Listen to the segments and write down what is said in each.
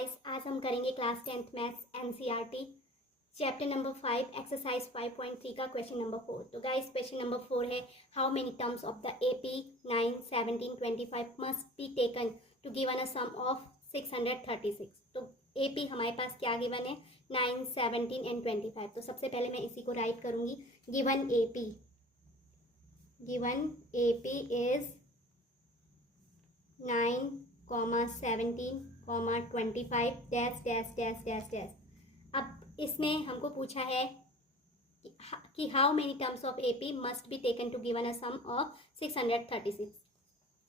Guys, आज हम करेंगे class 10th maths NCERT chapter number 5 exercise 5.3 का क्वेश्चन नंबर 4। तो गाइस क्वेश्चन नंबर 4 है how many terms of the AP 9, 17, 25 must be taken to given a sum of 636। तो AP हमारे पास क्या given है 9, 17 एंड 25। तो सबसे पहले मैं इसी को राइट करूंगी। Given AP is 9, 17, 25 dash dash dash dash dash. अब इसमें हमको पूछा है कि how many terms of AP must be taken to given a sum of 636।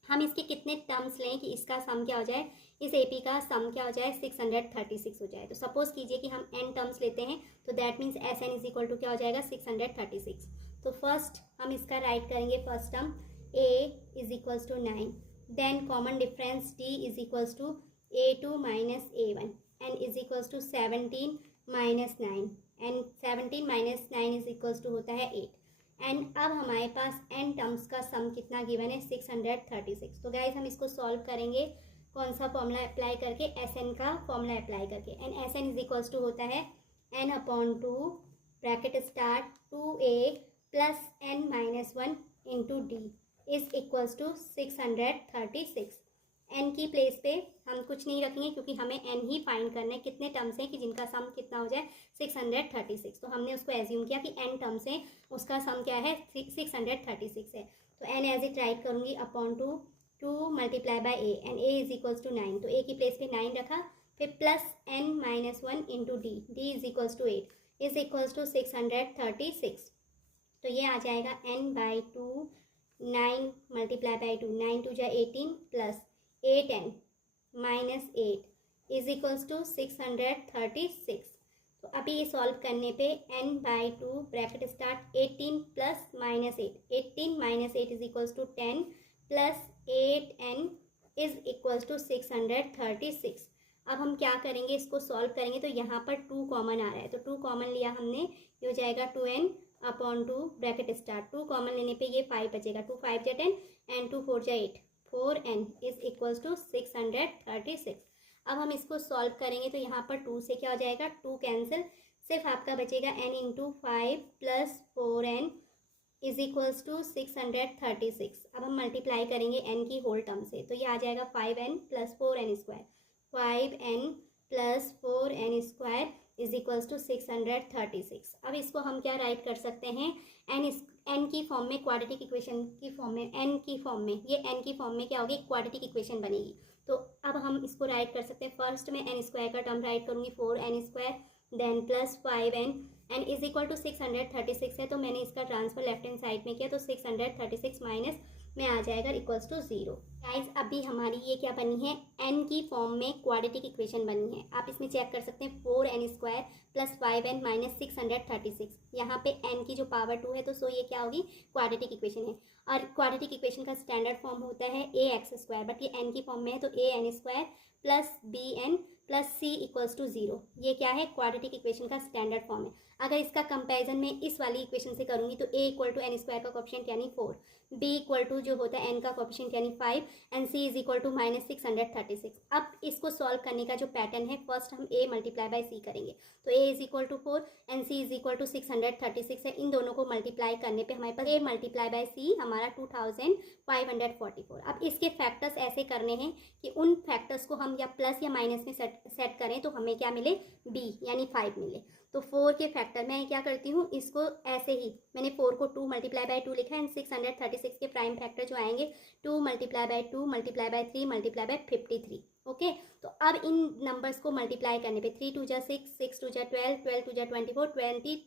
हम इसके कितने टर्म्स लें कि इसका सम क्या हो जाए, इस एपी का सम क्या हो जाए 636 हो जाए। तो सपोज कीजिए कि हम n टर्म्स लेते हैं तो that means S n is equal to क्या हो जाएगा 636। तो फर्स्ट हम इसका राइट करेंगे। First term a is equals to 9, then common difference d is equals to a2 minus a1 and is equals to 17 minus 9 and 17 minus 9 is equals to होता है 8 and अब हमारे पास n टर्म्स का सम कितना given है 636। तो guys हम इसको सॉल्व करेंगे कौन सा फॉर्मूला अप्लाई करके, Sn का फॉर्मूला अप्लाई करके। And Sn is equals to होता है n upon 2 bracket start 2a plus n minus 1 into d is equals to 636। n की प्लेस पे हम कुछ नहीं रखेंगे क्योंकि हमें n ही फाइंड करना है कितने टर्म्स हैं कि जिनका सम कितना हो जाए 636। तो हमने उसको एज्यूम किया कि n टर्म्स हैं, उसका सम क्या है 636 है। तो n एज इट राइट करूंगी upon 2 multiply by a and a is equals to 9। तो a की प्लेस पे 9 रखा, फिर plus n minus 1 into d is equals to 8 is equals to 636। तो ये आ जाएगा n बाई 2 9 मल्टीप्लाई बाई 2 9 2 जा 18 plus 8n minus 8 is equals to 636। तो अभी ये सॉल्व करने पे n by 2 bracket start 18 plus minus 8 18 minus 8 is equals to 10 plus 8n is equals to 636। अब हम क्या करेंगे, इसको सॉल्व करेंगे तो यहाँ पर 2 कॉमन आ रहा है। तो 2 कॉमन लिया हमने, ये हो जाएगा 2n upon 2 bracket start 2 common लेने पे ये 5 बचेगा, 2 5 जा 10 एंड 2 4 जा 8 4n इज इक्वल्स टू 636। अब हम इसको सॉल्व करेंगे तो यहाँ पर 2 से क्या हो जाएगा 2 कैंसिल, सिर्फ आपका बचेगा n into 5 plus 4n is equals to 636। अब हम मल्टीप्लाई करेंगे n की होल टर्म से, तो ये आ जाएगा 5n plus 4n square 5n plus 4n square is equals to 636। अब इसको हम क्या राइट कर सकते हैं n की फॉर्म में, क्वाड्रेटिक इक्वेशन की फॉर्म में, n की फॉर्म में, ये n की फॉर्म में क्या होगी क्वाड्रेटिक इक्वेशन बनेगी। तो अब हम इसको राइट कर सकते हैं। फर्स्ट में n स्क्वायर का टर्म राइट करूंगी 4n square then plus 5n and is equal to 636 है। तो मैंने इसका ट्रांसफर लेफ्ट हैंड साइड में किया तो 636 माइनस में आ जाएगा इक्वल्स टू 0। गाइस अभी हमारी ये क्या बनी है n की फॉर्म में क्वाड्रेटिक इक्वेशन बनी है। आप इसमें चेक कर सकते हैं 4n square plus 5n minus 636। यहाँ पे n की जो पावर 2 है तो सो ये क्या होगी क्वाड्रेटिक इक्वेशन है। और क्वाड्रेटिक इक्वेशन का स्टैंडर्ड फॉर्म होता है ax स्क्वायर, बट ये n की फॉर्म में है तो an square plus bn plus c equals to 0। ये क्या है क्वाड्रेटिक इक्वेशन का स्टैंडर्ड फॉर्म है। अगर इसका कंपैरिजन में इस वाली इक्वेशन से करूंगी तो a equal to n square का कोएफिशिएंट यानी 4, b इक्वल टू जो होता है n का कोएफिशिएंट यानी 5 and c is equal to minus 636। अब इसको सॉल्व करने का जो पैटर्न है, फर्स्ट हम a मल्टीप्लाई बाय c करेंगे तो a is equal to 4 and c is equal to 636 है। इन दोनों को मल्टीप्लाई करने पे हमारे पास a मल्टीप्लाई बाय c हमारा 2544। अब इसके फैक्टर्स ऐसे करने हैं कि उन फैक्टर्स को हम या प्लस या माइनस में सेट करें तो हमें क्या मिले b यानी 5 मिले। तो 4 के फैक्टर मैं क्या करती हूँ, इसको ऐसे ही मैंने 4 को 2 मल्टीप्लाई बाय 2 लिखा है एंड 636 के प्राइम फैक्टर जो आएंगे 2 multiply bye 2 multiply bye 3 multiply by 53। Okay तो अब इन नंबर्स को मल्टीप्लाई करने पे 3 2 जा 6 6 2 जा 12 12 2 जा 24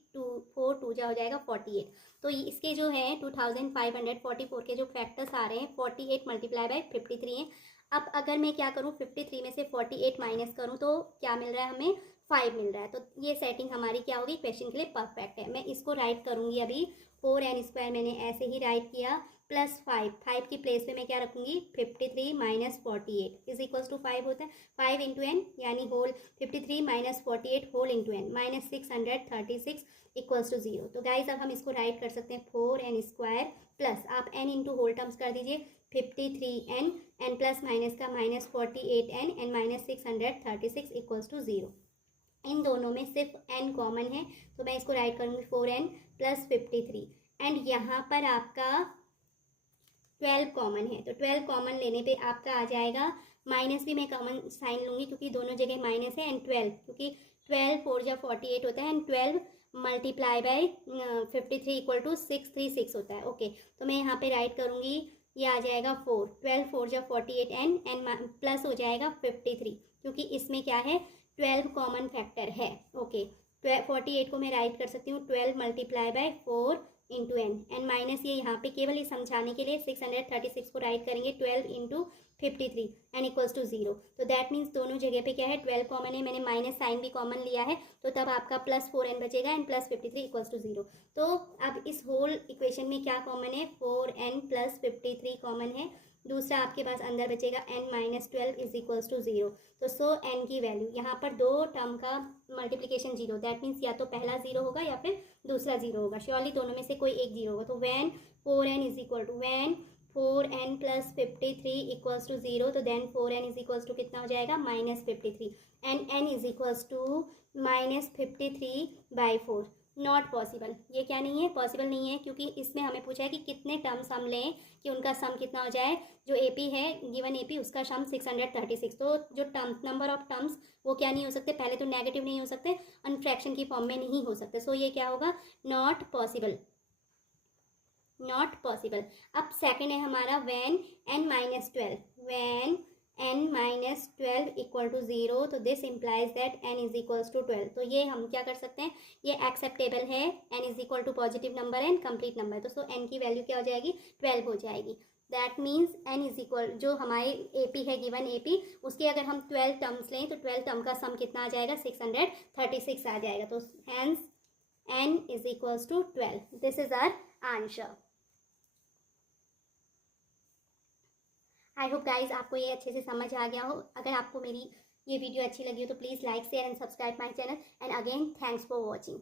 4 2 जा हो जाएगा 48। तो इसके जो है 2544 के जो फैक्टर्स आ रहे हैं 48 मल्टीप्लाई बाय 53 हैं। अब अगर मैं क्या करूँ 53 में से 48 माइनस करूँ तो क्या मिल रहा है हमें 5 मिल रहा है। तो ये सेटिंग हमारी क्या होगी क्वेश्चन के लिए परफेक्ट है। मैं इसको राइट करूंगी अभी 4n स्क्वायर मैंने ऐसे ही राइट किया प्लस 5 की प्लेस पे मैं क्या रखूंगी 53 माइनस 48 इज इक्वल्स टू 5 होता है 5 इंटू एन यानी whole 53 minus 48 whole into n minus 636 equals to 0। तो गाइज अब हम इसको राइट कर सकते हैं 4n स्क्वायर प्लस आप n इंटू होल टर्म्स कर दीजिए 53n, n प्लस माइनस का -48n एंड -636 इक्वल्स टू 0। इन दोनों में सिर्फ n कॉमन है, तो मैं इसको राइट करूँगी 4n प्लस 53 एंड यहाँ पर आपका 12 कॉमन है, तो 12 कॉमन लेने पे आपका आ जाएगा, माइनस भी मैं कॉमन साइन लूँगी क्योंकि दोनों जगह माइनस है, एंड 12 क्योंकि 12 4 जा 48 होता है and 12 multiply by 53 equal to 636 होता है। ओके, तो मैं यहाँ पे राइट करूँगी, ये आ जाएगा 4, 12 4 जा 48 एंड प्लस हो जाएगा 53 क्योंकि इसमें क्या है 12 कॉमन फैक्टर है। ओके, 48 को मैं राइट कर सकती हूँ 12 multiply by 4 into n, and minus ये यहाँ पे केवल ये समझाने के लिए 636 को राइट करेंगे 12 इंटू 53 एंड इक्वल्स टू 0। तो दैट मीन्स दोनों जगह पे क्या है 12 कॉमन है, मैंने माइनस साइन भी कॉमन लिया है, तो तब आपका प्लस 4n बचेगा एंड प्लस 53 इक्वल्स टू 0। तो अब इस होल इक्वेशन में क्या कॉमन है 4n प्लस 53 कॉमन है, दूसरा आपके पास अंदर बचेगा n minus 12 is equals to 0। तो सो n की वैल्यू यहाँ पर दो टर्म का मल्टीप्लिकेशन 0, दैट मीन्स या तो पहला 0 होगा या फिर दूसरा 0 होगा, श्योरली दोनों में से कोई एक 0 होगा। तो when 4n is equal to when 4n plus 53 equals to 0, तो then 4n is equals to कितना हो जाएगा -53 and n is equals to -53 by 4। Not possible, ये क्या नहीं है, पॉसिबल नहीं है, क्योंकि इसमें हमें पूछा है कि कितने टर्म्स हम लें कि उनका सम कितना हो जाए। जो AP है गिवन AP उसका सम 636, तो जो टर्म नंबर ऑफ टर्म्स वो क्या नहीं हो सकते, पहले तो नेगेटिव नहीं हो सकते, अनफ्रैक्शन की फॉर्म में नहीं हो सकते। सो ये क्या होगा नॉट पॉसिबल, नॉट पॉसिबल। अब सेकंड है हमारा when n minus 12, when n minus 12 equal to 0, तो this implies that n is equals to 12। तो ये हम क्या कर सकते हैं, ये एक्सेप्टेबल है, n is equal to positive number and complete number, तो सो n की वैल्यू क्या हो जाएगी 12 हो जाएगी। That means n is equal, जो हमारे AP है गिवन AP उसके अगर हम 12 टर्म्स लें तो 12 टर्म का सम कितना आ जाएगा 636 आ जाएगा। तो hence n is equals to 12, this is our answer. I hope guys आपको ये अच्छे से समझ आ गया हो। अगर आपको मेरी ये वीडियो अच्छी लगी हो तो please like share and subscribe my channel, and again thanks for watching.